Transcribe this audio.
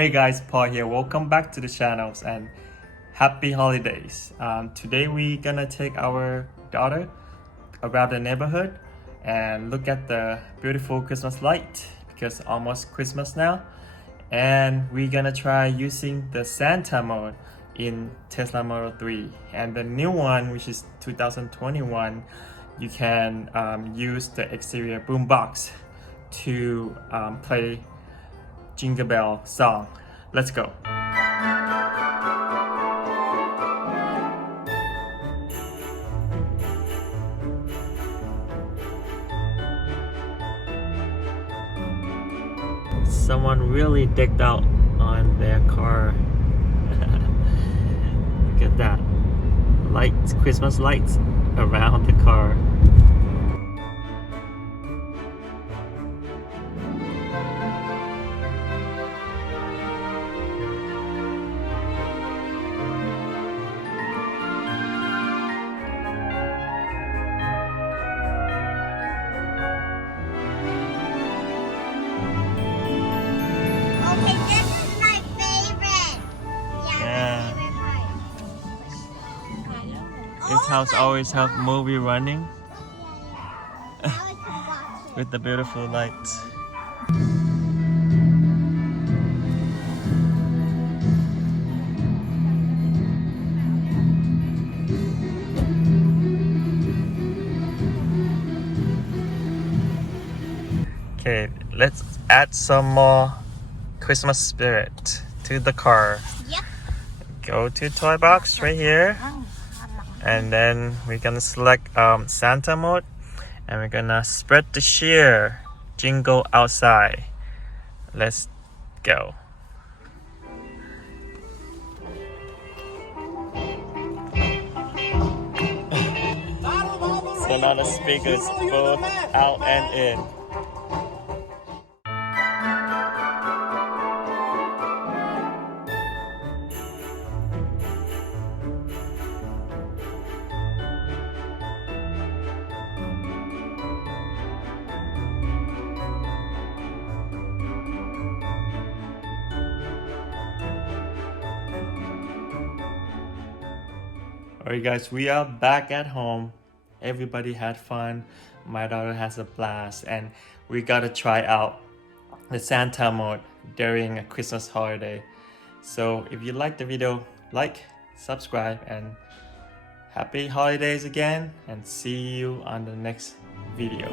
Hey guys, Paul here. Welcome back to the channels and happy holidays. Today we gonna take our daughter around the neighborhood and look at the beautiful Christmas light because almost Christmas now. And we're gonna try using the Santa mode in Tesla Model 3. And the new one, which is 2021, you can use the exterior boombox to play Jingle Bell song. Let's go. Someone really decked out on their car. Look at that. Lights, Christmas lights around the car. Okay, this is my favorite. Yeah. Favorite This house always have movie running Now I can watch it. with the beautiful lights. Okay, let's add some more Christmas spirit to the car. Yep. Go to toy box right here, and then we're gonna select Santa mode, and we're gonna spread the cheer jingle outside. Let's go. So now the speakers both out and in. Alright guys, we are back at home. Everybody had fun. My daughter has a blast, and we gotta try out the Santa mode during a Christmas holiday. So if you like the video, like, subscribe, and happy holidays again, and see you on the next video.